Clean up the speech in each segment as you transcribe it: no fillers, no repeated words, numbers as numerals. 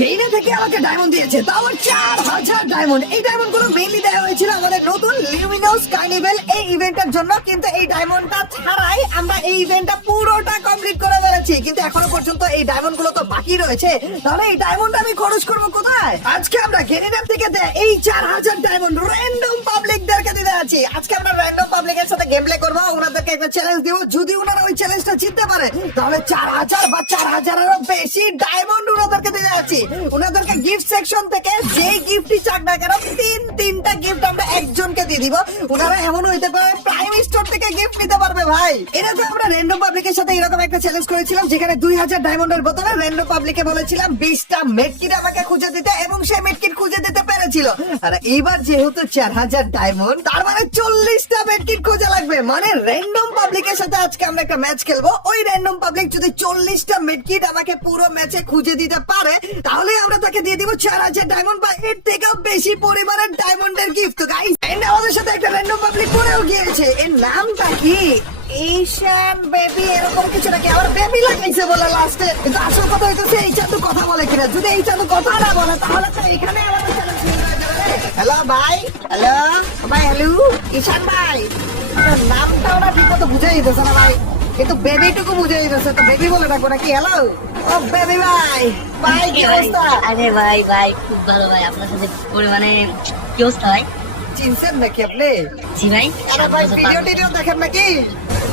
গেইনা থেকে আমাকে ডায়মন্ড দিয়েছে, তাও 4000 ডায়মন্ড। এই ডায়মন্ড গুলো মেইনলি দেওয়া হয়েছিল আমাদের নতুন লিউমিনাস কার্নিভেল এই ইভেন্টের জন্য, কিন্তু এই ডায়মন্ডটা ছাড়াই আমরা এই ইভেন্টটা পুরোটা কমপ্লিট করে ফেলেছি। কিন্তু এখনো পর্যন্ত এই ডায়মন্ড গুলো তো বাকি রয়েছে, তাহলে এই ডায়মন্ড আমি খরচ করবো কোথায়? আজকে আমরা গেইনা থেকে এই 4000 ডায়মন্ড র্যান্ডম পাবলিকদেরকে দিতে আছি। আজকে আমরা র্যান্ডম পাবলিকের সাথে গেম প্লে করবো, ওনাদেরকে একটা চ্যালেঞ্জ দিব। যদি ওনারা ওই চ্যালেঞ্জটা জিততে পারে তাহলে 4000 বা 4000-এরও বেশি ডায়মন্ড ওনাদেরকে দিতে আছি। ওনাদেরকে গিফট সেকশন থেকে যে গিফটই চাক না কেন তিনটা গিফট আমরা একজনকে দিয়ে দিব। ওনারা এমন হইতে পারে প্রাইম স্টোর থেকে গিফট নিতে পারবে ভাই। এটা তো আমরা র্যান্ডম পাবলিকের সাথে এরকম একটা চ্যালেঞ্জ করেছিলাম, যেখানে 2000 ডায়মন্ডের বদলে র্যান্ডম পাবলিকে বলেছিলাম 20টা মেডকিট আমাকে খুঁজে দিতে, এবং সেই মেডকিট খুঁজে দিতে পেরেছিল। আর এইবার যেহেতু 4000 ডায়মন্ড, তার মানে 40টা মেডকিট খুঁজে লাগবে। মানে র্যান্ডম পাবলিকের সাথে আজকে আমরা একটা ম্যাচ খেলবো। ওই র্যান্ডম পাবলিক যদি 40টা মেডকিট আমাকে পুরো ম্যাচে খুঁজে দিতে পারে, তাহলে আমরা তাকে দিয়ে দিব 4000 ডায়মন্ড বা এর থেকেও বেশি পরিমাণের ডায়মন্ডের গিফট। তো গাইস, আমাদের সাথে একটা র্যান্ডম পাবলিক করেও গিয়েছে। এর নামটা কি? ঈশান বেবি এরকম কিছু নাকি, আবার বেবি লাগাইছে বলে লাস্টে। কিন্তু আসল কথা হইতেছে এই চাঁদু কথা বলে কিনা। যদি এই চাঁদু কথা না বলে তাহলে তো এখানে আমাদের চ্যালেঞ্জ হয়ে যাবে। হ্যালো ভাই, হ্যালো ভাই, হ্যালো ঈশান ভাই। আপনার নামটা ওরা ঠিক মতো বুঝাই দিতেছে না ভাই, কিন্তু বেবিটুকু বুঝাই দিতেছে। তো বেবি বলে ডাকবো নাকি? হ্যালো ও বেবি ভাই। ভাই কি অবস্থা? আরে ভাই ভাই খুব ভালো ভাই, আপনার সাথে মানে কি অবস্থা ভাই? চিনছেন নাকি আপনি? জি ভাই। আরে ভাই ভিডিও টিডিও দেখেন নাকি?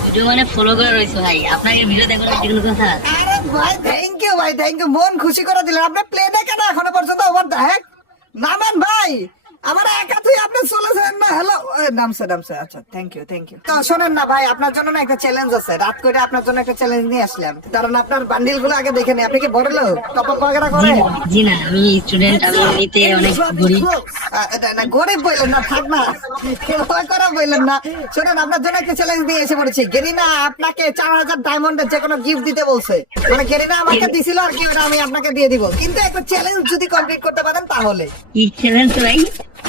ভিডিও মানে ফলো করে রয়েছে ভাই, আপনার এই ভিডিও দেখো না কোনো কথা? আরে ভাই থ্যাংক ইউ ভাই, থ্যাংক ইউ, মন খুশি করে দিলেন। আপনি প্লে দেখেন এখনো পর্যন্ত? ওভার দ্য হ্যাক নামেন ভাই, আমার একা তুই আপনি চলেছেন না। হ্যালো নামছে। আচ্ছা থ্যাংক ইউ। তো শোনেন না ভাই, আপনার জন্য না একটা চ্যালেঞ্জ আছে। রাত করে আপনার জন্য একটা চ্যালেঞ্জ নিয়ে আসলাম, কারণ আপনার বান্ডিল গুলো আগে দেখে নেই। আপনি কি বড় লোক, টপ আপ বগেরা করে? জি না, আমি স্টুডেন্ট, আমি এমনিতে অনেক গরিব। না গরিব বললেন না, থাক না ভয় করা বললেন না। শোনেন, আপনার জন্য একটা চ্যালেঞ্জ নিয়ে এসে পড়েছি। গেরিনা আপনাকে 4000 ডায়মন্ডের যে কোনো গিফট দিতে বলছে। মানে গেরিনা আমাকে দিছিল আর কি, ওটা আমি আপনাকে দিয়ে দিব। কিন্তু একটা চ্যালেঞ্জ যদি কমপ্লিট করতে পারেন তাহলে। কি চ্যালেঞ্জ ভাই?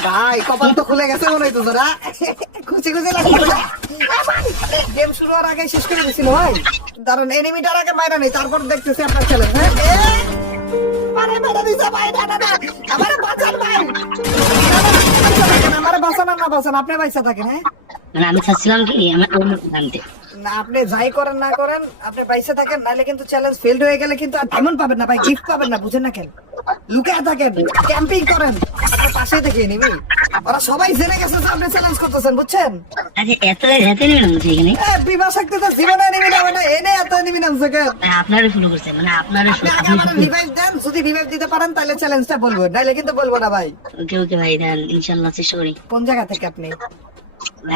ভাই কপাল তো খুলে গেছে মনে হইতো তোরা, খুশি লাগছে। গেম শুরু হওয়ার আগে শেষ করে দিছিল ভাই। দারুন, এনিমিটার আগে মাইরা নেই, তারপর দেখতেছি আপনার চ্যালেঞ্জ। হ্যাঁ আরে মাইরা দিছে ভাই, না আমারে বাঁচান ভাই। আমারে বাঁচান না বাঁচান, আপনি বাইসা থাকেন। হ্যাঁ মানে আমি চাচ্ছিলাম কি আমার জানতে না, আপনি যাই করেন না করেন আপনি বাইসা থাকেন, নাহলে কিন্তু চ্যালেঞ্জ ফেলড হয়ে গেলে কিন্তু আর ডায়মন্ড পাবেন না ভাই, গিফট পাবেন না। বুঝেন না কেন? লুকায় থাকেন, ক্যাম্পিং করেন, আপনার পাশে থেকে নিবি। ওরা সবাই জেনে গেছে যে আপনি চ্যালেঞ্জ করতেছেন, বুঝছেন? আচ্ছা এত নেই নামছে এখানে? বিমা শক্তি তো জীবনে নিবি না, মানে এনে এত নিবি নামছে কেন? আপনারে ফলো করছে, মানে আপনারে আপনি আগে আমার রিভাইভ দেন, যদি রিভাইভ দিতে পারেন তাহলে চ্যালেঞ্জটা বলবো, নাহলে কিন্তু বলবো না ভাই। ওকে ওকে ভাই, দেন ইনশাআল্লাহ চেষ্টা করি। কোন জায়গা থেকে আপনি?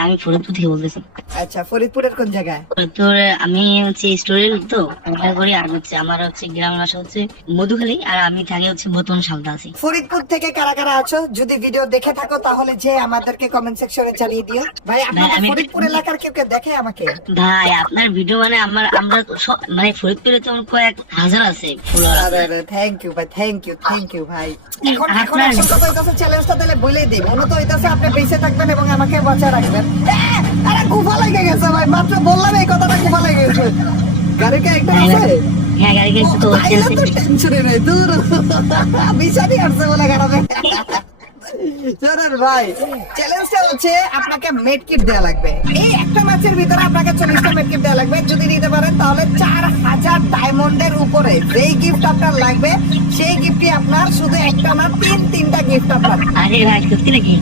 আমি ফরিদপুর থেকে বলতেছি। আচ্ছা, ফরিদপুরের কোন জায়গায়? ফরিদপুর, আমি হচ্ছে স্টুডেন্ট তো পড়ালেখা করি, আর হচ্ছে আমার হচ্ছে গ্রামের বাসা হচ্ছে মধুখালী, আর আমি থাকি হচ্ছে বর্তমান সালদা আছি। ফরিদপুর থেকে কারা কারা আছো যদি ভিডিও দেখে থাকো তাহলে যে আমাদেরকে কমেন্ট সেকশনে জানিয়ে দিও। ভাই আপনাদের ফরিদপুর এলাকার কেউ কেউ দেখে আমাকে? ভাই আপনার ভিডিও মানে আমরা মানে ফরিদপুরে তো কয়েক হাজার আছে ফলোয়ার। থ্যাংক ইউ ভাই, থ্যাংক ইউ ভাই। এখন আসল কথা হইতাছে চ্যালেঞ্জটা তাহলে বলে দিই। মনে তো হইতাছে আপনি বেঁচে থাকবেন এবং আমাকে বাঁচা রাখবেন। আরে গুফা লেগে গেছে ভাই, মাত্র বললাম এই কথাটা, গুফা লেগে গেছে। গাড়িকে একটা আছে? হ্যাঁ গাড়ি গেছে তো টেনশনে নেই, দূর বিছানি আসছে বলে গাড়াবে। শোনেন ভাই, চ্যালেঞ্জটা হচ্ছে আপনাকে মেডকিট দেওয়া লাগবে। এই একটা ম্যাচের ভিতরে আপনাকে 40টা মেডকিট দেওয়া লাগবে। যদি নিতে পারেন তাহলে 4000 ডায়মন্ডের উপরে যেই গিফট আপনার লাগবে সেই গিফটই আপনার, শুধু একটা না তিনটা গিফট আপনার। আরে ভাই সত্যি নাকি?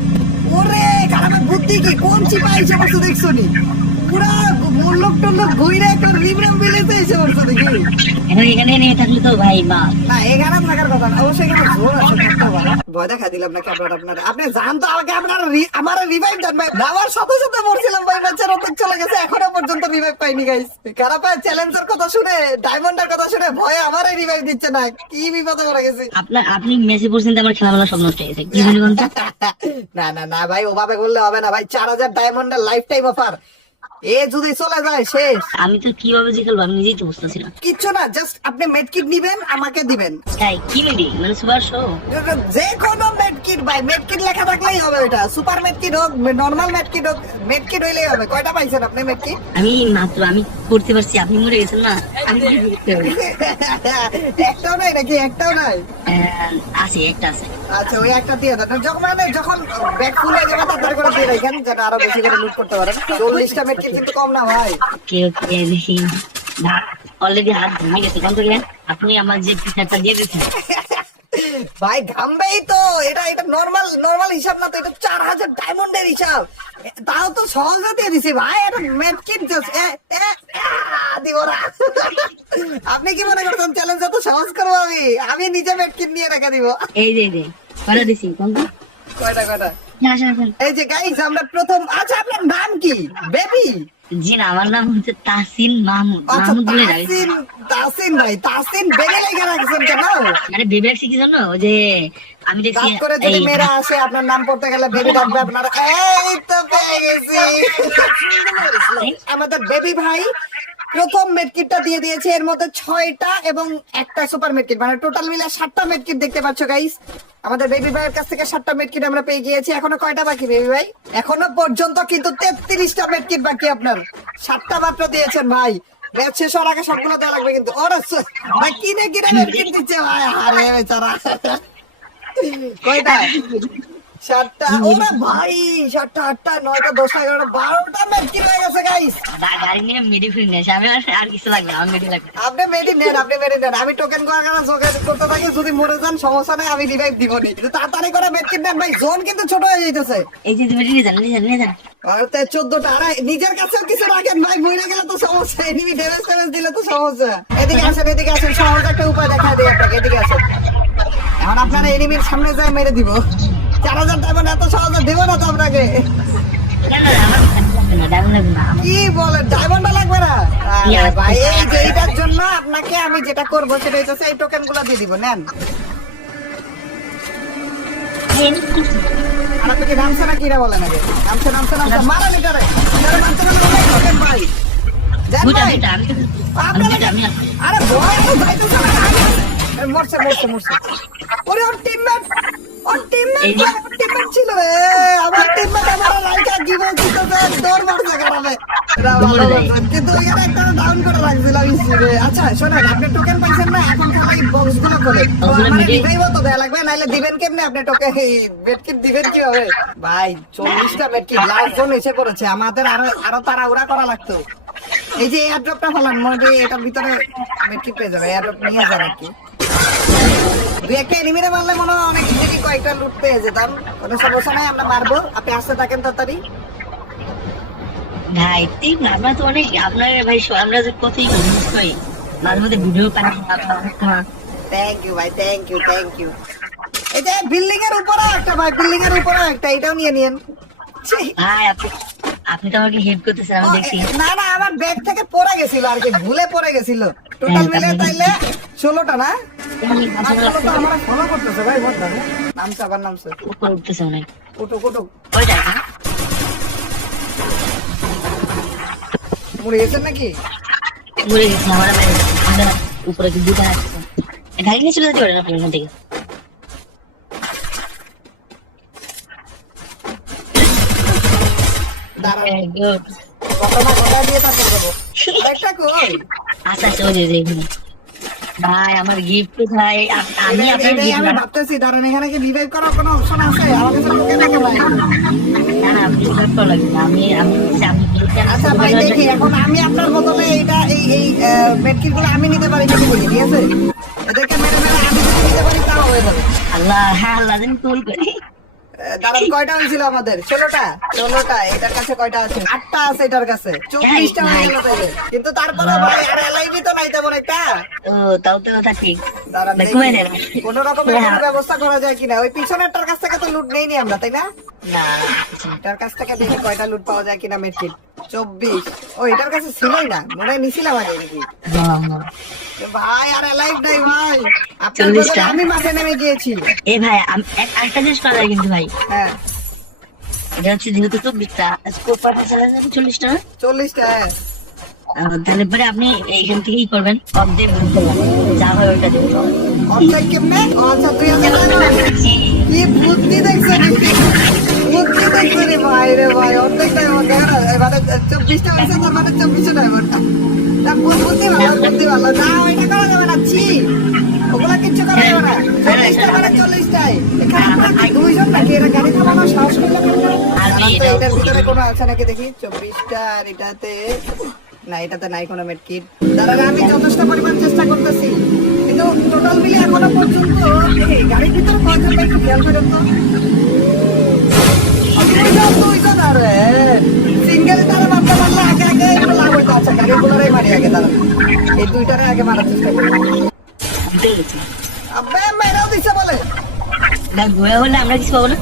ওরে খারাপের বুদ্ধি কি, কোন চিপা এসে বসে দেখছো নি? পুরা মুল্লক টল্লক ঘুরে একটা রিমরাম বিলেতে এসে বসে দেখি। এখন এখানে নিয়ে থাকলে তো ভাই মা না, এখানে থাকার কথা না, অবশ্যই এখানে জোর আছে, থাকতে পারে। ভয় দেখা দিলাম নাকি আপনার? আপনি জান তো আমাকে, আপনার আমার রিভাইভ দেন ভাই। আমার সাথে সাথে মরছিলাম ভাই, ম্যাচের অর্ধেক চলে গেছে, এখনো পর্যন্ত রিভাইভ পাইনি গাইস। খারাপ চ্যালেঞ্জের কথা শুনে, ডায়মন্ডের কথা শুনে ভয়ে আমারই রিভাইভ দিচ্ছে না, কি বিপদে পড়ে গেছি। আপনি মেসি পড়ছেন, আমার খেলামেলা সব নষ্ট হয়ে গেছে, কি বলি বলতো? না ভাই, ওভাবে বললে হবে না ভাই। 4000 ডায়মন্ডের লাইফ টাইম অফার, এ যদি চলে যায় শেষ। আমি তো কিভাবে যে খেলবো আমি নিজেই তো বুঝতেছি না। কিচ্ছু না, জাস্ট আপনি মেডকিট নিবেন, আমাকে দিবেন। তাই কি মেডি মানে সুপার শো? যে কোনো মেডকিট ভাই, মেডকিট লেখা থাকলেই হবে। ওটা সুপার মেডকিট হোক, নরমাল মেডকিট হোক, মেডকিট হইলেই হবে। কয়টা পাইছেন আপনি মেডকিট? আমি মাত্র আমি করতে পারছি, আপনি মরে গেছেন না। আমি কি করতে হবে? একটাও নাই নাকি? একটাও নাই? আছে, একটা আছে। আচ্ছা ওই একটা দিয়ে দেন। যখন ব্যাগ ফুল হয়ে যাবে তারপরে করে দিয়ে রাখেন, যেটা আরো বেশি করে লুট করতে পারেন। 40টা মেডকিট কিন্তু কম না ভাই। ওকে ওকে, দেখি অলরেডি হাত ঘুমে গেছে। কোন থেকে আপনি আমার যে পিছাটা দিয়ে দিচ্ছেন ভাই ঘামবেই তো। এটা নরমাল হিসাব না তো, এটা 4000 ডায়মন্ডের হিসাব। তাও তো সহজে দিয়ে দিছি ভাই। এটা মেডকিট দিব না। আপনি কি মনে করছেন চ্যালেঞ্জ এত সহজ করবো? আমি নিজে মেডকিট নিয়ে রেখে দিব। এই যে করে দিছি। কোন কয়টা? আসেন আসেন। এই যে গাইস আমরা প্রথম। আচ্ছা আপনার নাম কি? বেবি? জি না, আমার নাম হচ্ছে তাসিন মাহমুদ। আচ্ছা মাহমুদ বলে ডাকি। তাসিন ভাই, তাসিন বেবি লেখা রাখছেন কেন? মানে বেবি রাখছি কি জানো, ওই যে আমি দেখছি রাত করে যদি এই মেয়েরা আসে আপনার নাম পড়তে গেলে বেবি ডাকবে আপনারা। এই তো পেয়ে গেছি। আমাদের বেবি ভাই প্রথম মেডকিটটা দিয়ে দিয়েছে। এর মধ্যে 6টা এবং একটা সুপার মেডকিট, মানে টোটাল মিলে 7টা মেডকিট দেখতে পাচ্ছ গাইস। আমাদের বেবি ভাইয়ের কাছ থেকে 7টা মেডকিট আমরা পেয়ে গিয়েছি। এখনো কয়টা বাকি বেবি ভাই? এখনো পর্যন্ত কিন্তু 33টা মেডকিট বাকি। আপনার 7টা মাত্র দিয়েছেন ভাই। ম্যাচ শেষ হওয়ার আগে সবগুলো দেওয়া লাগবে কিন্তু। ওরা ভাই কিনে মেডকিট দিচ্ছে ভাই। আরে বেচারা। কয়টা? 7টা। ওরা ভাই 7টা 8টা 9টা 10টা 11টা 12টা মেডকিট হয়ে গেছে গাইস। গাড়ি নিয়ে মেডি ফিরে নিয়ে আসে। আমি আর কিছু লাগবে, আমার মেডি লাগবে। আপনি মেডি নেন। আমি টোকেন করতে থাকি। যদি মরে যান সমস্যা নেই, আমি রিভাইভ দিব নি। কিন্তু তাড়াতাড়ি করে মেডকিট নেন ভাই, জোন কিন্তু ছোট হয়ে যাইতেছে। এই যে মেডি নিয়ে যান। আর 14টা। আর নিজের কাছেও কিছু রাখেন ভাই, মরে গেলে তো সমস্যা। এনিমি ড্যামেজ দিলে তো সমস্যা। এদিকে আসেন সহজ একটা উপায় দেখা দিই আপনাকে। এদিকে আসেন। এখন আপনারা এনিমির সামনে যায় মেরে দিব। 4000 ডায়মন্ড এত সহজে দেব না তো আপনাকে। না আমার লাগবে না। কি বলেন ডায়মন্ড লাগবে না? আরে ভাই এই যে এইটার জন্য আপনাকে আমি যেটা করব সেটা হচ্ছে এই টোকেন গুলো দিয়ে দিব। নেন। আর আপনি কি নামছে না কিরা বলেন আগে? নামছে মারা লিটারে। নামছে টোকেন ভাই। দেন ভাই। আরে ভয় তো যাইতেছে না। মরছে। ওরে ওর টিমমেট ছিল। আমার টিমমেট আমার লাইকা গিভে দিতেছে, দৌড় মারছে কারণে। কিন্তু এখানে একটা ডাউন করে রাখছিলাম স্পিডে। আচ্ছা শোনেন, আপনি টোকেন পাইছেন না, এখন খালি বক্স গুলো খোলেন। আমার রিভাইভও তো দেয়া লাগবে, নাইলে দিবেন কেমনে আপনি টোকেন? মেডকিট দিবেন কিভাবে ভাই? 40টা মেডকিট লাস্ট জন এসে পড়েছে। আমাদের আরো তাড়াহুড়া করা লাগতো। এই যে এয়ারড্রপটা ফেলান, মনে এটার ভিতরে মেডকিট পেয়ে যাবে। এয়ারড্রপ নিয়ে যাবে আর কি। দুই একটা এনিমিরে মারলে মনে হয় অনেক ইজিলি কয়েকটা লুট পেয়ে যেতাম। কোনো সমস্যা নাই, আমরা মারবো। আপনি আসতে থাকেন তাড়াতাড়ি। ভাই ঠিক না, আমরা তো অনেক আপনার ভাই আমরা যে কতই মিস করি, মাঝে মধ্যে ভিডিও পাই। থ্যাংক ইউ ভাই, থ্যাংক ইউ। এই যে বিল্ডিং এর উপরে একটা ভাই, এটাও নিয়ে নিয়েন। ভাই আপনি তো আমাকে হেল্প করতেছেন, আমি দেখছি। না আমার ব্যাগ থেকে পড়ে গেছিল আর কি, ভুলে পড়ে গেছিল। টোটাল মিলে তাইলে 16টা না? আমরা ফলো করতেছে ভাই। নামছে উপরে উঠতেছে অনেক। কুটু ওইটা মরে গেছেন নাকি? মরে গেছে আমার উপরে দুটা আসছে। গাড়ি নিয়ে চলে যেতে পারেন আপনি এখান থেকে। আচ্ছা চলে এখানে ভাই। আমার গিফট ভাই আমি আপনার ভাবতেছি দাঁড়ান, এখানে কি রিভাইভ করার কোনো অপশন আছে? আমাকে তো টোকেন দেখে ভাই। না আপনি রিভাইভ করা লাগবে না। আমি আচ্ছা ভাই দেখি, এখন আমি আপনার বদলে এইটা এই মেডকিট গুলো আমি নিতে পারি নাকি বলি, ঠিক আছে? এদেরকে মেরে আমি যদি নিতে পারি তাও হয়ে যাবে। আল্লাহ জানি কই করি। দাঁড়ান, কয়টা হয়েছিল আমাদের? 16টা। এটার কাছে কয়টা আছে? 8টা আছে এটার কাছে। 24টা হয়ে গেল তাইলে। কিন্তু তারপরে ভাই আর এলআইভি তো নাই তেমন একটা। ও তাও তো কথা ঠিক। দাঁড়ান দেখি কোন রকমের কোনো ব্যবস্থা করা যায় কিনা। ওই পিছনেরটার কাছ থেকে তো লুট নেইনি আমরা, তাই না? না এটার কাছ থেকে দেখি কয়টা লুট পাওয়া যায় কিনা। মেডকিট 24। ও এটার কাছে ছিলই না, মনে হয় নিছিলাম আগে নাকি ভাই? আর এলাইভ নাই ভাই। আপনার বদলে আমি মাঠে নেমে গিয়েছি। এ ভাই একটা জিনিস করা যায় কিন্তু ভাই। হ্যাঁ এটা হচ্ছে যেহেতু 24টা স্কোপ পাঠা চলে যাবে 40টা, 40টা। তাহলে পরে আপনি এইখান থেকেই করবেন, অর্ধেক ঘুরতে পারবেন, যা হয় ওইটা দেবেন। অর্ধেক কেমনে? ও আচ্ছা, 2000 কি বুদ্ধি দেখছো রে? বুদ্ধি দেখছো রে ভাই, রে ভাই, অর্ধেক ডায়মন্ড মানে 24টা হয়েছে, তার মানে 24টা ডায়মন্ড। না, বুদ্ধি ভালো, বুদ্ধি ভালো। না, ওইটা করা যাবে না, ছি। ওগুলা কিচ্ছু করা যাবে না। 40টা মানে 40টাই। এখানে আপনারা দুইজন নাকি এরা গাড়ি থামানোর সাহস করলে কেমনে? জানান তো এটার ভিতরে কোনো আছে নাকি দেখি। 24টা আর এটাতে না, এটাতে নাই কোনো মেডকিট। দাঁড়ান, আমি যথেষ্ট পরিমাণ চেষ্টা করতেছি, কিন্তু টোটাল মিলে এখনো পর্যন্ত এই গাড়ির ভিতরে কয়জন একটু খেয়াল করেন তো। দুইজন আরে সিঙ্গেল তারা মারতে পারলে আগে আগে একটু লাভ হইতো। আচ্ছা, গাড়িগুলোরই মারি আগে, দাঁড়ান এই দুইটারে আগে মারার চেষ্টা করি। আব্বে মেরাও দিছে বলে না, ঘুরে হলে আমরা কিছু পাবো না।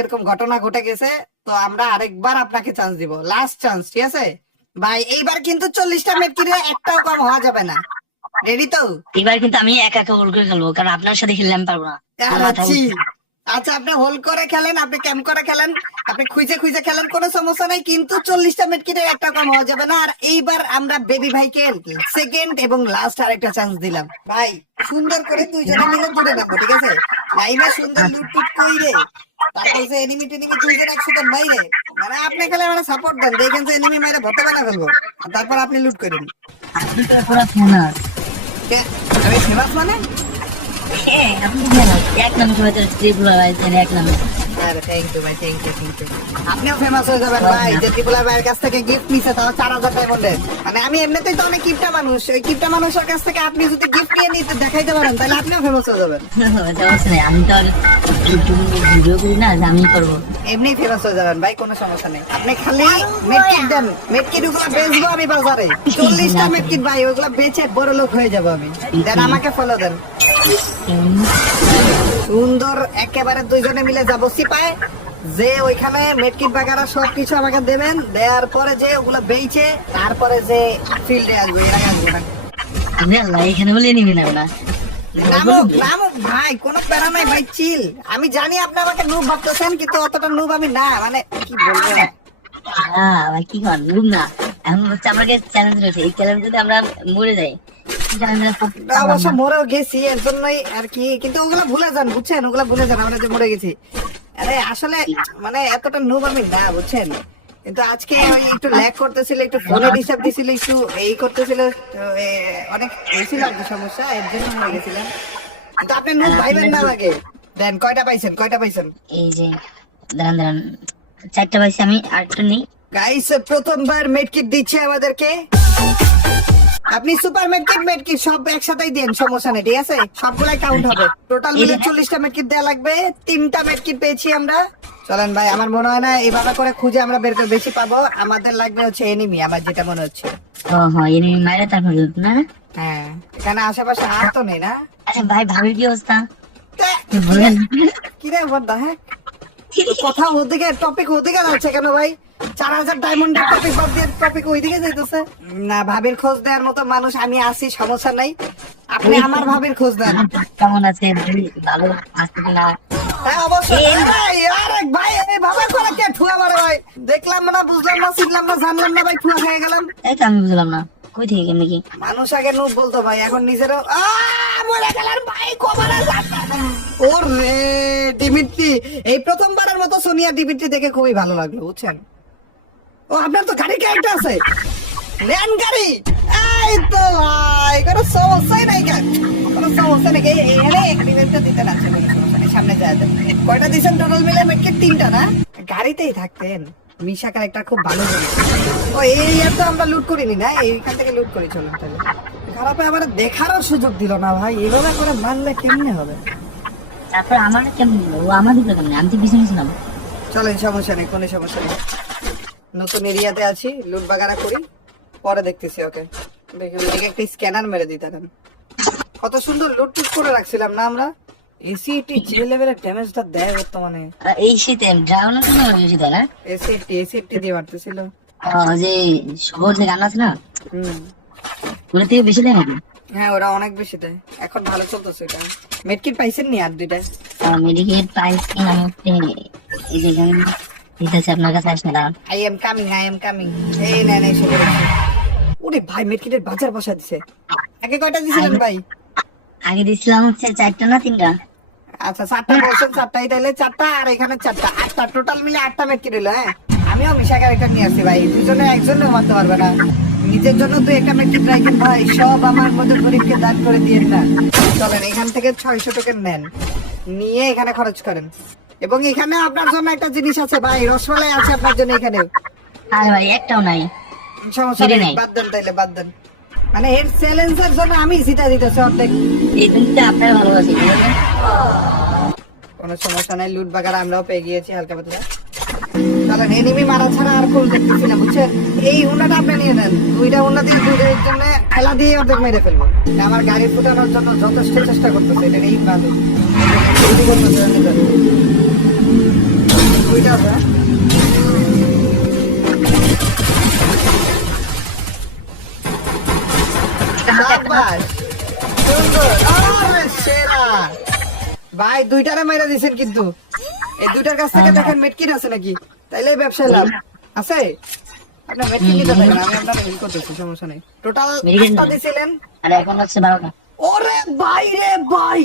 এরকম ঘটনা ঘটে গেছে, তো আমরা আরেকবার আপনাকে চান্স দিব, লাস্ট চান্স, ঠিক আছে ভাই? এইবার কিন্তু 40টা মেডকিটে একটাও কম হওয়া যাবে না। রেডি তো? এবার কিন্তু আমি একা একা গোল করে খেলবো, কারণ আপনার সাথে খেললে আমি পারবো না। আচ্ছা, আপনি হোল্ড করে খেলেন, আপনি ক্যাম্প করে খেলেন, আপনি খুঁজে খুঁজে খেলেন, কোনো সমস্যা নাই, কিন্তু 40টা মেডকিটে একটা কম হওয়া যাবে না। আর এইবার আমরা বেবি ভাইকে সেকেন্ড এবং লাস্ট আরেকটা চান্স দিলাম। ভাই সুন্দর করে দুইজনে মিলে দূরে নামবো, ঠিক আছে? লাইনে সুন্দর লুটটুট কইরে, তারপর যে এনিমি টেনিমি দুইজন একসাথে মাইরে, মানে আপনি খেলে মানে সাপোর্ট দেন, দেখেন যে এনিমি মাইরে ভর্তা বানা ফেলবো, তারপর আপনি লুট করেন। আপনি তো পুরো ফেমাস। আমি ফেমাস মানে? হ্যাঁ, আপনি তো ফেমাস। এক নামে সবাই তো ট্রিপল আইছেন, এক নামে। আরে থ্যাংক ইউ ভাই, থ্যাংক ইউ। আপনিও ফেমাস হয়ে যাবেন ভাই, যে ত্রিপুলা ভাইয়ের কাছ থেকে গিফট নিছে, তাও 4000 ডায়মন্ডের। মানে আমি এমনিতেই তো অনেক কিপটা মানুষ, ওই কিপটা মানুষের কাছ থেকে আপনি যদি গিফট নিয়ে নিতে দেখাইতে পারেন, তাহলে আপনিও ফেমাস হয়ে যাবেন। সমস্যা নেই, আমি তো আর ভিডিও করি না যে আমি করবো। এমনি ফেমাস হয়ে যাবেন ভাই, কোনো সমস্যা নেই। আপনি খালি মেডকিট দেন, মেডকিট ওগুলো বেচবো আমি বাজারে, 40টা মেডকিট ভাই, ওগুলো বেচে বড় লোক হয়ে যাবো আমি। দেন আমাকে ফলো দেন। সুন্দর একেবারে দুইজনে মিলে যাবো সিপাই, যে ওইখানে মেডকিট বাগারা সবকিছু আমাকে দেবেন, দেওয়ার পরে যে ওগুলো বেচে তারপরে যে ফিল্ডে আসবো, এর আগে আসবো না। আমি আল্লাহ এখানে বলে নিবি না না। নামুক নামুক ভাই, কোনো প্যারা নাই ভাই, চিল। আমি জানি আপনি আমাকে নুব ভাবতেছেন, কিন্তু অতটা নুব আমি না, মানে কি বলবো। হ্যাঁ ভাই, কি কর নুব না, এখন হচ্ছে আমাকে চ্যালেঞ্জ রয়েছে, এই চ্যালেঞ্জ যদি আমরা মরে যাই, অবশ্য মরেও গেছি, এর জন্যই আর কি, কিন্তু ওগুলা ভুলে যান, বুঝছেন? ওগুলা ভুলে যান, আমরা যে মরে গেছি। আরে আসলে মানে এতটা নুব আমি না, বুঝছেন? কিন্তু আজকে ওই একটু ল্যাগ করতেছিল, একটু ফোনে ডিস্টার্ব দিছিল, একটু এই করতেছিল, অনেক হয়েছিল আর কি সমস্যা, এর জন্য হয়ে গেছিলাম। কিন্তু আপনি নুব ভাইবেন না আমাকে। দেন কয়টা পাইছেন, কয়টা পাইছেন? এই যে দাঁড়ান দাঁড়ান, 4টা পাইছি আমি, আরেকটা নেই। গাইস প্রথমবার মেডকিট দিচ্ছে আমাদেরকে। আপনি সুপার মেডকিট মেডকিট সব একসাথেই দেন, সমস্যা নেই, ঠিক আছে? সবগুলাই কাউন্ট হবে। টোটাল মিলে 40টা মেডকিট দেয়া লাগবে। 3টা মেডকিট পেয়েছি আমরা। চলেন ভাই, আমার মনে হয় না এইভাবে করে খুঁজে আমরা বের করে বেশি পাবো। আমাদের লাগবে হচ্ছে এনিমি, আমার যেটা মনে হচ্ছে। ও হ্যাঁ, এনিমি মাইরা তারপর না। হ্যাঁ, এখানে আশেপাশে আর তো নেই না। আচ্ছা ভাই, ভাবির কি অবস্থা বলেন? কি রে বড়দা, হ্যাঁ কথা ওদিকে, টপিক ওদিকে যাচ্ছে কেন ভাই? 4000 ডায়মন্ডের টপিক বাদ দিয়ে টপিক ওইদিকে যাইতেছে না। ভাবির খোঁজ দেওয়ার মতো মানুষ আমি আছি, সমস্যা নাই, আপনি আমার ভাবির খোঁজ দেন। কেমন আছে? ভালো আছে না? হ্যাঁ অবশ্যই। ভাই আরেক ভাই, এই ভাবে করে কে ঠুয়া মারে ভাই? দেখলাম না, বুঝলাম না, শিখলাম না, জানলাম না ভাই, ঠুয়া খেয়ে গেলাম। এই তো আমি বুঝলাম না, কই থেকে কেমনে কি? মানুষ আগে নুব বলতো ভাই, এখন নিজেরও মরে গেলেন ভাই, কবরে ওরে ডিমিট্রি। এই প্রথমবারের মতো সোনিয়া ডিমিট্রি দেখে খুবই ভালো লাগলো, বুঝছেন? ও আপনার তো গাড়ি ক্যারেক্টার আছে, নেন গাড়ি। এই তো ভাই, কোনো সমস্যাই নাই, কোনো সমস্যা নেই। এখানে এগ্রিমেন্টটা দিতে লাগছে, কোনো সমস্যা নেই, সামনে যায়। কয়টা দিচ্ছেন টোটাল মিলে মেটকে? 3টা না? গাড়িতেই থাকতেন। মিশা ক্যারেক্টার খুব ভালো করে। ও এই তো আমরা লুট করিনি না, এইখান থেকে লুট করি। চলুন তাহলে। খারাপে আমার দেখারও সুযোগ দিল না ভাই, এইভাবে করে মারলে কেমনে হবে? তারপর আমার কেমন, ও আমার দিকে কেমনে? আমি তো পিছনে ছিলাম। চলেন, সমস্যা নেই, কোনো সমস্যা নেই। নতুন এরিয়াতে আছি, লুট বাগারা করি, পরে দেখতেছি। ওকে, দেখি ওইদিকে একটা স্ক্যানার মেরে দিতে পারেন। কত সুন্দর লুট টুট করে রাখছিলাম না আমরা। এসিটি যে লেভেলের ড্যামেজটা দেয় বর্তমানে, এই শীতে ড্রাগনের জন্য বেশি দেয় না? এসিটি দিয়ে মারতেছিল। যে সবুজ যে গান আছে না, ওটা থেকে বেশি দেয় নাকি? হ্যাঁ ওরা অনেক বেশি দেয়, এখন ভালো চলতেছে এটা। মেডকিট পাইছেন নি আর দুইটা? মেডিকেট পাইছি আমি হচ্ছে এই যে এখানে দিতেছে আপনার কাছে আসবে না। I am coming. এই নেন এসে পড়েছে। ওরে ভাই মেডকিটের বাজার বসা দিছে। আগে কয়টা দিছিলেন ভাই? আগে দিছিলাম হচ্ছে 4টা না 3টা। আচ্ছা 4টা বলছেন, 4টাই তাইলে 4টা আর এখানে 4টা, 8টা টোটাল মিলে 8টা মেডকিট হইলো। হ্যাঁ আমিও মিশা ক্যারেক্টার নিয়ে আসছি ভাই, দুজনে একজনও মারতে পারবে না। নিজের জন্য তো একটা মেডকিট রাখেন ভাই, সব আমার মধ্যে গরিবকে দান করে দিয়েন না। চলেন এখান থেকে 600 টোকেন নেন, নিয়ে এখানে খরচ করেন। এবং এখানে আপনার জন্য একটা জিনিস আছে ভাই, রসমালাই আছে আপনার জন্য এখানে। আরে ভাই একটাও নাই। সমস্যা ফিরে নেই, নাই। বাদ দেন তাইলে বাদ দেন। মানে এর চ্যালেঞ্জের জন্য আমি জিতা দিতেছি অর্ধেক। এই তিনটা আপনার ভালোবাসি, ঠিক আছে? কোনো সমস্যা নাই, লুট বাগার আমরাও পেয়ে গিয়েছি হালকা পাতলা। চলেন এনিমি মারা ছাড়া আর কোনো দেখতেছি না, বুঝছেন? এই হুন্ডাটা আপনি নিয়ে নেন, দুইটা হুন্ডা দিয়ে দুইটার জন্য খেলা দিয়ে অর্ধেক মেরে ফেলবো। আমার গাড়ি ফুটানোর জন্য যথেষ্ট চেষ্টা করতেছে, এটা এই ভালো করতেছে। দুইটা আছে, হ্যাঁ? শাবাশ, সুন্দর। আরে সেরা ভাই, দুইটারে মাইরা দিছেন কিন্তু। এই দুইটার কাছ থেকে দেখেন মেডকিট আছে নাকি, তাইলে ব্যবসায় লাভ আছে। আপনার মেডকিট নিতে পারেন, আমি আপনার হেল্প করতেছি, সমস্যা নেই। টোটাল Medikit 8টা নেই। দিছিলেন। আরে এখন হচ্ছে 12টা। ওরে ভাই রে ভাই,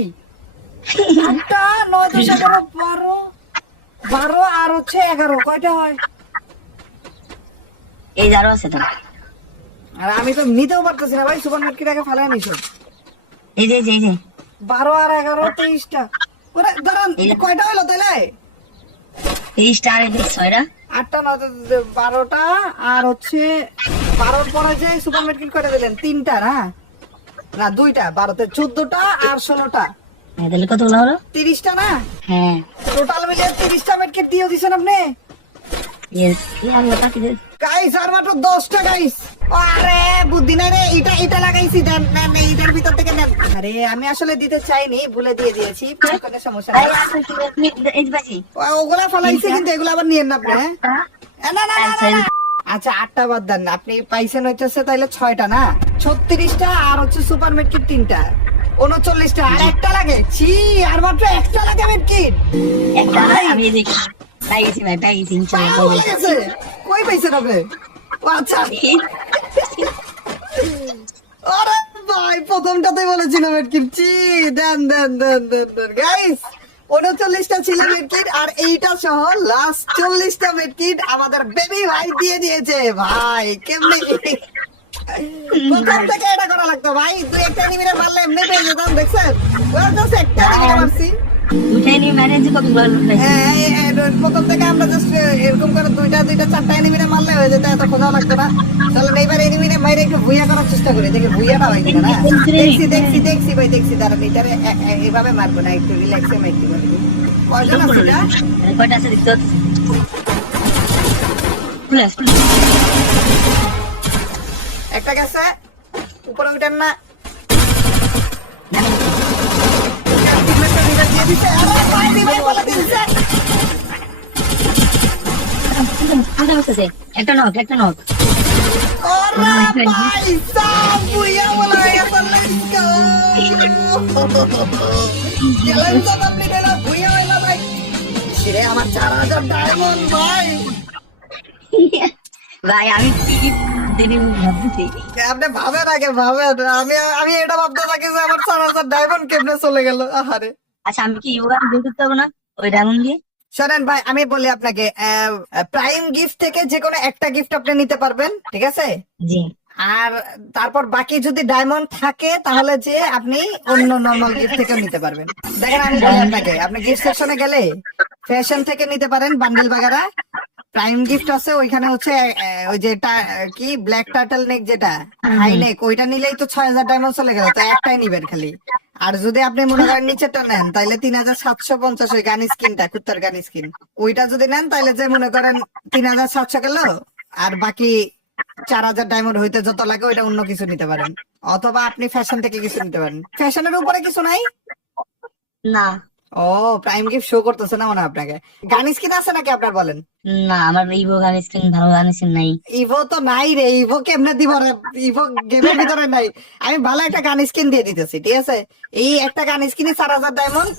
8টা 9 10 11 12 12 আর হচ্ছে 11, কয়টা হয়? এই যে আরো আছে তো। আর আমি তো নিতেও পারতেছি না ভাই, সুপার মেডকিট আগে ফালায় নিছো। এই যে 12 আর 11 23টা। ওরে দাঁড়ান, কয়টা হলো তাইলে? 23টা আর এই যে 6টা। 8টা 9 12টা আর হচ্ছে 12 পরে যে সুপার মেডকিট করে দিলেন 3টা না না 2টা, 12তে 14টা আর 16টা, তাহলে কতগুলো হলো? 30টা না? হ্যাঁ টোটাল মিলিয়ে 30টা মেডকিট দিয়ে দিছেন আপনি। ইয়েস এই আমরা তাকে দে। গাইস আর মাত্র 10টা গাইস। আরে বুদ্ধি নাই রে, এটা লাগাইছি, দেন নেন এটার ভিতর থেকে নেন। আরে আমি আসলে দিতে চাইনি, ভুলে দিয়ে দিয়েছি, কোনো সমস্যা এই নাই। আপনি কি আপনি এই যে বাজি। ওগুলা ফালাইছে কিন্তু এগুলো আবার নিয়েন না আপনি, হ্যাঁ? না না না না, না। আচ্ছা 8টা বাদ দেন, আপনি পাইছেন হইতেছে তাইলে 6টা না, 36টা আর হচ্ছে সুপার মেডকিট 3টা, 39টা আর একটা লাগে। ছি, আর মাত্র একটা লাগে মেডকিট। একটা আমি এই দেখি পাইছি ভাই, পাইছি ইনশাআল্লাহ পাগল পাইছি। হয়ে গেছে। কই পাইছেন আপনি? ও আচ্ছা, আরে ভাই প্রথমটাতেই বলেছিলাম মেডকিট। ছি, দেন দেন দেন দেন দেন গাইস, 39টা ছিল মেডকিট আর এইটা সহ লাস্ট 40টা মেডকিট আমাদের বেবি ভাই দিয়ে দিয়েছে। ভাই কেমনে প্রথম থেকে এটা করা লাগতো ভাই, দুই একটা এনিমিরে মারলে এমনি পেয়ে যেতাম, দেখছেন? ওরা জাস্ট একটা এনিমিরে মারছি। উঠে নি ম্যানেজ কতগুলো পাইছি। হ্যাঁ, প্রথম থেকে আমরা জাস্ট এরকম করে দুইটা 4টা এনিমিরে মারলে হয়ে যেত, এত খোঁজা লাগতো না। চলেন এইবার এনিমিরে মাইরে একটু ভুইয়া করার চেষ্টা করি, দেখি ভুইয়াটা হয় কিনা। না দেখছি ভাই, দেখছি। দাঁড়ান এটারে এভাবে মারবো না, একটু রিল্যাক্সে মারতে পারবো। কয়জন আছে এটা? কয়টা আছে দেখতে হচ্ছে। প্লাস একটা গেছে, উপরে উঠেন না। দিয়ে দিছে, আরে ভাই, রিভাইভ বলে দিছে। একটা নক ওরে ভাই সাব, ভুইয়া বলা হয়ে গেছে, let's go। চ্যালেঞ্জ আপনি দিলেন, ভুইয়া হইলো ভাই। সিরে আমার 4000 ডায়মন্ড ভাই। ভাই আমি কি দেবি ভাবতেছি। আপনি ভাবেন আগে, ভাবেন। আমি এটা ভাবতে থাকি যে আমার 4000 ডায়মন্ড কেমনে চলে গেল। আহারে। আচ্ছা আমি কি ইউগান বের করতে পারবো না ওই ডায়মন্ড দিয়ে? শোনেন ভাই, আমি বলি আপনাকে, প্রাইম গিফট থেকে যে কোনো একটা গিফট আপনি নিতে পারবেন, ঠিক আছে? জি আর তারপর বাকি যদি ডায়মন্ড থাকে তাহলে যে আপনি অন্য নরমাল গিফট থেকে নিতে পারবেন। দেখেন আমি বলি আপনাকে, আপনি গিফট সেকশনে গেলে ফ্যাশন থেকে নিতে পারেন বান্ডেল বাগারা। প্রাইম গিফট আছে ওইখানে হচ্ছে ওই যেটা কি ব্ল্যাক টার্টল নেক, যেটা হাই নেক, ওইটা নিলেই তো 6000 ডায়মন্ড চলে গেল, তো একটাই নিবেন খালি। আর যদি আপনি মনে করেন নিচেরটা নেন তাহলে 3750 ওই গান স্কিনটা, কুত্তার গান স্কিন, ওইটা যদি নেন তাহলে যে মনে করেন 3700 গেল, আর বাকি 4000 ডায়মন্ড হইতে যত লাগে ওইটা অন্য কিছু নিতে পারেন। অথবা আপনি ফ্যাশন থেকে কিছু নিতে পারেন। ফ্যাশনের উপরে কিছু নাই, না ও প্রাইম গিফট শো করতেছে না মনে হয় আপনাকে। গান স্কিন আছে নাকি আপনার বলেন? না আমার ইভো গান স্ক্রিন ভালো গান স্ক্রিন নাই। ইভো তো নাই রে, ইভো কেমনে দিব রে? ইভো গেমের ভিতরে নাই। আমি ভালো একটা গান স্কিন দিয়ে দিতেছি, ঠিক আছে? এই একটা গান স্কিনে 4000 ডায়মন্ড,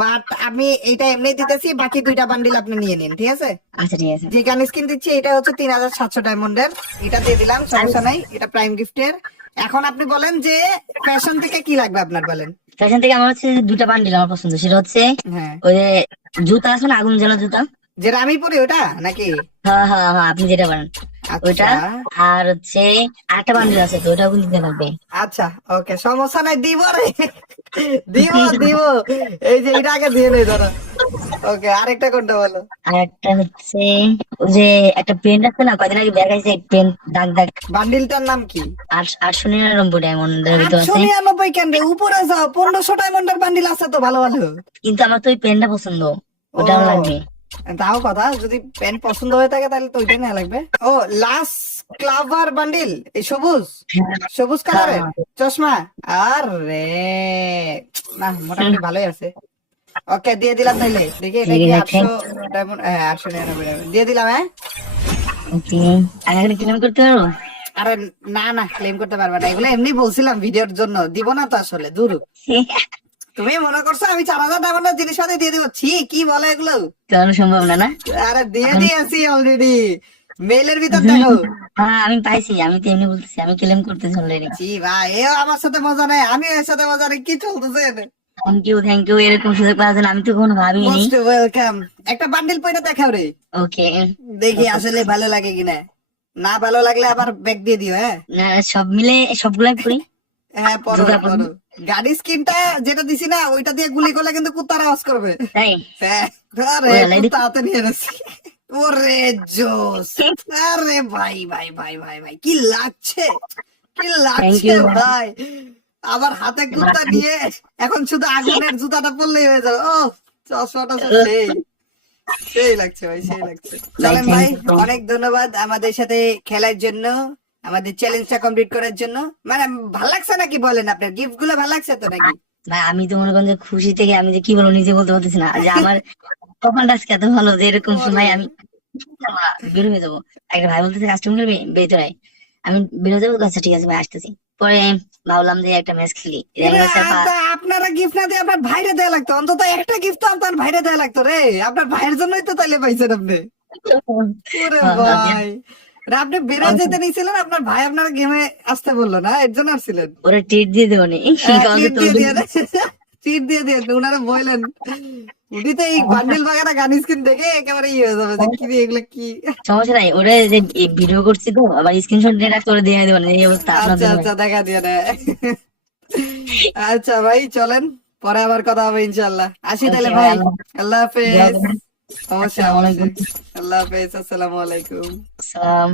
বাট আমি এইটা এমনি দিতেছি, বাকি 2টা বান্ডিল আপনি নিয়ে নিন, ঠিক আছে? আচ্ছা ঠিক আছে। যে গান স্কিন দিচ্ছি এটা হচ্ছে 3700 ডায়মন্ডের, এটা দিয়ে দিলাম, সমস্যা নাই, এটা প্রাইম গিফটের। এখন আপনি বলেন যে ফ্যাশন থেকে কি লাগবে আপনার, বলেন। ফ্যাশন থেকে আমার হচ্ছে 2টা বান্ডিল আমার পছন্দ, সেটা হচ্ছে হ্যাঁ, ওই যে জুতা আছে না, আগুন জ্বালা জুতা। যেটা আমি পরি ওটা নাকি? হ্যাঁ হ্যাঁ হ্যাঁ, আপনি যেটা পারেন ওইটা। আচ্ছা আর হচ্ছে আরেকটা বান্ডিল আছে তো, ওটাও কিন্তু দিতে লাগবে। আচ্ছা, ওকে, সমস্যা নাই, দিব রে, দিব দিব। এই যে এটা আগে দিয়ে নেই ধরো। ওকে, আরেকটা কোনটা বলো? আর একটা হচ্ছে ওই যে একটা পেন আছে না, কয়দিন আগে দেখাইছে পেন দাগ দাগ, বান্ডিলটার নাম কি? 899 ডায়মন্ডের ভিতর আছে। 899 কেন রে? উপরে যাও, 1500 ডায়মন্ডের বান্ডিল আছে তো ভালো ভালো। কিন্তু আমার তো ওই পেনটা পছন্দ, ওটা আমার ও, লাগবে। তাও কথা, যদি পেন পছন্দ হয়ে থাকে তাহলে তো ওইটাই নেওয়া লাগবে। ও, লাস্ট ক্লাভার বান্ডিল, এই সবুজ সবুজ কালারের চশমা। আর রে না, মোটামুটি ভালোই আছে। ওকে, দিয়ে দিলাম তাইলে। দেখি এটা কি 800 ডায়মন্ড? হ্যাঁ, 899 ডায়মন্ড দিয়ে দিলাম। হ্যাঁ, ওকে, আমি এখানে ক্লেম করতে পারবো? আরে না না, ক্লেম করতে পারবে না, এগুলো এমনি বলছিলাম ভিডিওর জন্য, দিব না তো আসলে, দূর। তুমি মনে করছো আমি 4000 ডায়মন্ডের জিনিস পাতি দিয়ে দিব? ছি, কি বলে এগুলো? কেন সম্ভব না না? আরে দিয়ে দিয়েছি অলরেডি, মেইলের ভিতর দেখো। হ্যাঁ আমি পাইছি, আমি তো এমনি বলতেছি, আমি ক্লেম করতেছি অলরেডি। জি ভাই, এও আমার সাথে মজা নেই, আমি এর সাথে মজা নেই, কি চলতেছে এনে? থ্যাংক ইউ, এরকম সুযোগ পাওয়ার জন্য আমি তো কখনো ভাবিনি। Most welcome. একটা বান্ডিল পয়টা দেখাও রে, ওকে, দেখি আসলে ভালো লাগে কিনা। না ভালো লাগলে আবার ব্যাগ দিয়ে দিও। হ্যাঁ না সব মিলে সবগুলাই করি। হ্যাঁ, পরো জোগাড় করুন। পরো। গাড়ি স্কিনটা যেটা দিছি না, ওইটা দিয়ে গুলি করলে কিন্তু কুত্তার আওয়াজ করবে। তাই হ্যাঁ, আরে ওই আলাই কুত্তা হাতে নিয়ে এনেছি। ওরে জোস! আরে ভাই ভাই ভাই ভাই ভাই, কি লাগছে, কি লাগছে you. ভাই! আবার হাতে কুত্তা নিয়ে এখন শুধু আগুনের জুতাটা পরলেই হয়ে যাবে। ও, চশমাটা তো সেই সেই লাগছে ভাই, সেই লাগছে। চলেন ভাই, thank you. অনেক ধন্যবাদ আমাদের সাথে খেলার জন্য, আমাদের চ্যালেঞ্জটা কমপ্লিট করার জন্য। মানে ভালো লাগছে নাকি বলেন? আপনার গিফট গুলো ভালো লাগছে তো নাকি? ভাই আমি তো মনে করেন যে খুশি থেকে আমি যে কি বলবো নিজে বলতে পারতেছি না, যে আমার কপালটা আজকে এত ভালো যে এরকম সময় আমি বের হয়ে যাবো। একটা ভাই বলতেছে কাস্টমার ভেতরে, আমি বেরো যাবো। আচ্ছা ঠিক আছে ভাই, আসতেছি। পরে ভাবলাম যে একটা ম্যাচ খেলি, এরে, আপনারা গিফট না দিয়ে আপনার ভাইরে দেয়া লাগতো, অন্তত একটা গিফট তো আপনার ভাইরে দেয়া লাগতো রে। আপনার ভাইয়ের জন্যই তো তাইলে পাইছেন আপনি। ওরে ভাই, রে, আপনি বেরো যেতে নিয়েছিলেন, আপনার ভাই আপনার গেমে আসতে বললো না, এর জন্য আসছিলেন। ওরা ট্রিট দিয়ে দেবো নি, কারণ ট্রিট দিয়ে দিয়ে ট্রিট দিয়ে দিয়ে উনারা বললেন, উনি তো এই বান্ডিল বাগানা গান স্ক্রিন দেখে একেবারে ইয়ে হয়ে যাবে যে কি রে, এগুলো কি। সমস্যা নাই, ওরা যে ভিডিও করছি তো আবার স্ক্রিনশট দিয়ে রাখতে, ওরা দিয়ে দেবো না এই অবস্থা আপনার আচ্ছা জন্য। আচ্ছা, দেখা দিয়ে না। আচ্ছা ভাই, চলেন, পরে আবার কথা হবে ইনশাল্লাহ। আসি তাহলে ভাই, আল্লাহ হাফেজ। অবশ্যই অবশ্যই, আল্লাহ হাফেজ, আসসালামু আলাইকুম। সালাম।